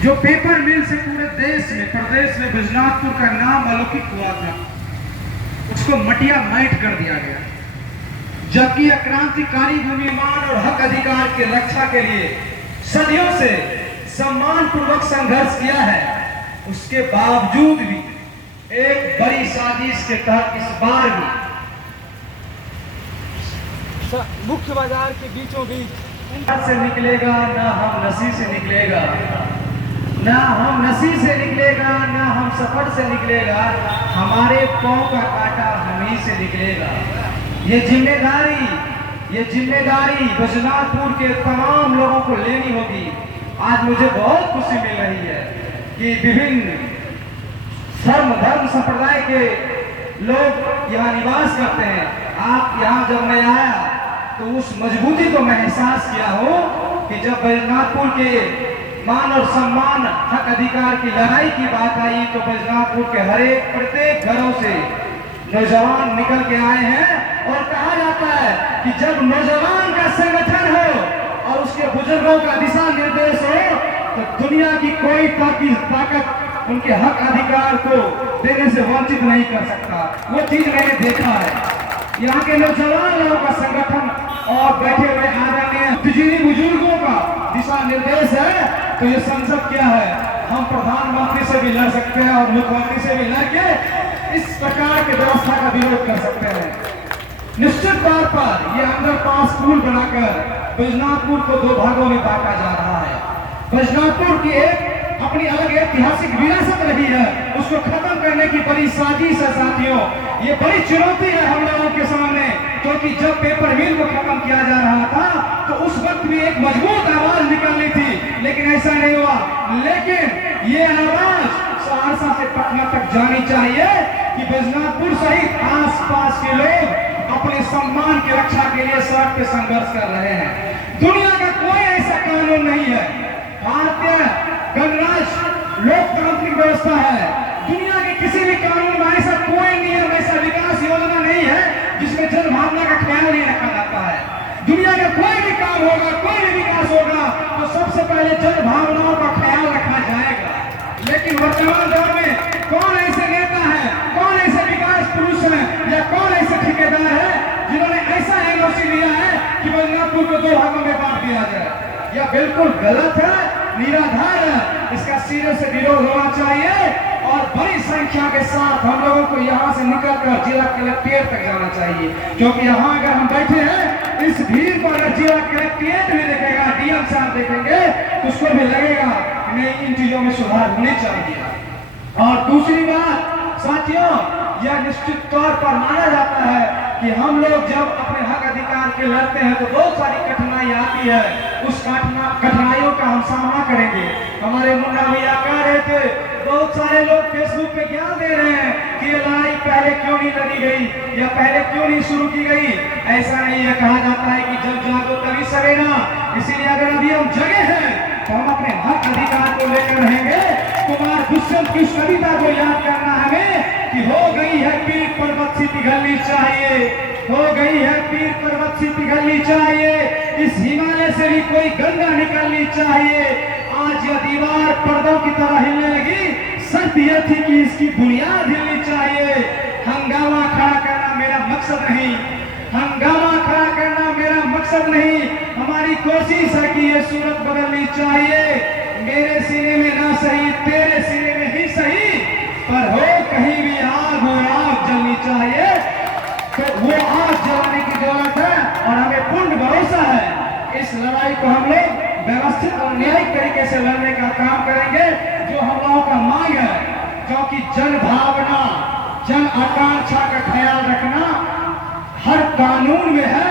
जो पेपर मिल से पूरे देश में प्रदेश में बिजनाथपुर का नाम अलौकिक हुआ था, उसको मटिया माइट कर दिया गया। जबकि यह क्रांतिकारी भूमिमान और हक अधिकार की रक्षा के लिए सदियों से सम्मान पूर्वक संघर्ष किया है, उसके बावजूद भी एक बड़ी साजिश के तहत इस बार भी मुख्य बाजार के बीचों बीच से निकलेगा ना हम नसी से निकलेगा, ना हम नसी से निकलेगा, ना हम सफर से निकलेगा, हमारे पांव का कांटा हम ही से निकलेगा। ये जिम्मेदारी बिजनाथपुर के तमाम लोगों को लेनी होगी। आज मुझे बहुत खुशी मिल रही है कि विभिन्न धर्म संप्रदाय के लोग यहाँ निवास करते हैं। आप यहाँ जब मैं आया तो उस मजबूती को मैं एहसास किया हूँ कि जब बिजनाथपुर के मान और सम्मान हक अधिकार की लड़ाई की बात आई तो बिजनाथपुर के प्रत्येक घरों से नौजवान निकल के आए हैं। और कहा जाता है कि जब नौजवान का संगठन हो और उसके बुजुर्गों का दिशा निर्देश हो तो दुनिया की कोई ताकत उनके हक अधिकार को देने से वंचित नहीं कर सकता। वो चीज मैंने देखा है। यहाँ के नौजवान लोगों का संगठन और बैठे हुए आदरणीय बुजुर्गों का दिशा निर्देश है तो ये संसद क्या है, हम प्रधानमंत्री से भी लड़ सकते हैं और मुख्यमंत्री से भी लड़के इस प्रकार की व्यवस्था का विरोध कर सकते हैं। निश्चित तौर पर ये अंडरपास पुल बनाकर बिजनाथपुर को दो भागों में बांटा जा रहा है। बिजनाथपुर की एक अपनी अलग ऐतिहासिक विरासत रही है, उसको खत्म करने की बड़ी साजिश है। साथियों, ये बड़ी चुनौती है हम लोगों के सामने, क्योंकि जब पेपर मिल को खत्म किया जा रहा था तो उस वक्त भी एक मजबूत आवाज निकलनी थी, लेकिन ऐसा नहीं हुआ। लेकिन ये आवाज सहरसा से पटना तक जानी चाहिए कि बिजनाथपुर सहित आसपास के लोग अपने सम्मान की रक्षा के लिए सड़क पे संघर्ष कर रहे हैं। दुनिया का कोई ऐसा कानून नहीं है, भारतीय गणराज्य लोकतांत्रिक व्यवस्था है, दुनिया के किसी भी कानून में ऐसा कोई नियम, ऐसा विकास योजना नहीं है जिसमें जन भावना का ख्याल नहीं रखा जाता है। दुनिया का कोई भी काम होगा, कोई भी विकास होगा तो सबसे पहले जन भावनाओं का ख्याल रखा जाएगा। लेकिन वर्तमान दौर में कौन ऐसे नेता है, कौन ऐसे विकास पुरुष है या कौन ऐसे ठेकेदार है जिन्होंने ऐसा एनओसी लिया है कि बिजनाथपुर को दो भागों में बांट दिया जाए? यह बिल्कुल गलत है, निराधार है। इसका सिरे से विरोध होना चाहिए और बड़ी संख्या के साथ हम लोगों को यहाँ से निकलकर जिला कलेक्ट्रेट तक जाना चाहिए, क्योंकि यहाँ अगर हम बैठे हैं इस भीड़ को अगर जिला कलेक्ट्रेट भी देखेगा, डीएम साहब देखेंगे तो उसको भी लगेगा नहीं, इन चीजों में सुधार होने चाहिए। और दूसरी बात साथियों, यह निश्चित तौर पर माना जाता है कि हम लोग जब अपने हक अधिकार के लड़ते हैं तो बहुत सारी कठिनाई आती है, उस कठिनाइयों का हम सामना करेंगे। हमारे मुन्ना भैया कह रहे थे, बहुत सारे लोग फेसबुक पे ज्ञान दे रहे हैं कि ये लड़ाई पहले क्यों नहीं लड़ी गई या पहले क्यों नहीं शुरू की गई। ऐसा नहीं है, कहा जाता है कि जब जागो तभी सवेरा। इसीलिए अगर अभी हम जगे हैं तो हम अपने हक अधिकार को लेकर रहेंगे। कुमार दुष्यंत की कविता को याद करना हमें कि हो गई है पीर पर्वत सी पिघलनी चाहिए, हो गई है पीर पर्वत सी पिघलनी चाहिए, इस हिमालय से भी कोई गंगा निकलनी चाहिए। आज यह दीवार पर्दों की तरह हिलने लगी, शर्त यह थी कि इसकी बुनियाद हिलनी चाहिए। हंगामा खड़ा करना मेरा मकसद नहीं, हंगामा खड़ा करना मेरा मकसद नहीं, हमारी कोशिश है कि ये सूरत बदलनी चाहिए। मेरे सीने में ना सही, तेरे सीने में ही सही, पर हो कहीं भी आग हो, आग जलनी चाहिए। तो वो आग जलाने की जरूरत है और हमें पूर्ण भरोसा है इस लड़ाई को हम लोग व्यवस्थित और न्यायिक तरीके से लड़ने का काम करेंगे जो हम लोगों का मांग है। क्योंकि जन भावना, जन आकांक्षा का ख्याल रखना हर कानून में है,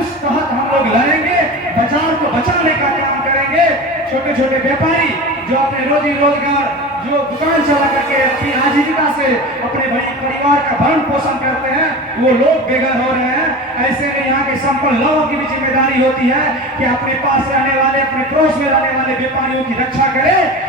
उस तहत हम लोग लड़ेंगे, बाजार को बचाने का काम करेंगे। छोटे छोटे व्यापारी जो अपने रोजी रोजगार, जो दुकान चला करके अपनी आजीविका से अपने परिवार का भरण पोषण करते हैं, वो लोग बेघर हो रहे हैं। ऐसे में यहाँ के संपन्न लोगों की भी जिम्मेदारी होती है कि अपने पास रहने वाले, अपने पड़ोस में रहने वाले व्यापारियों की रक्षा करें।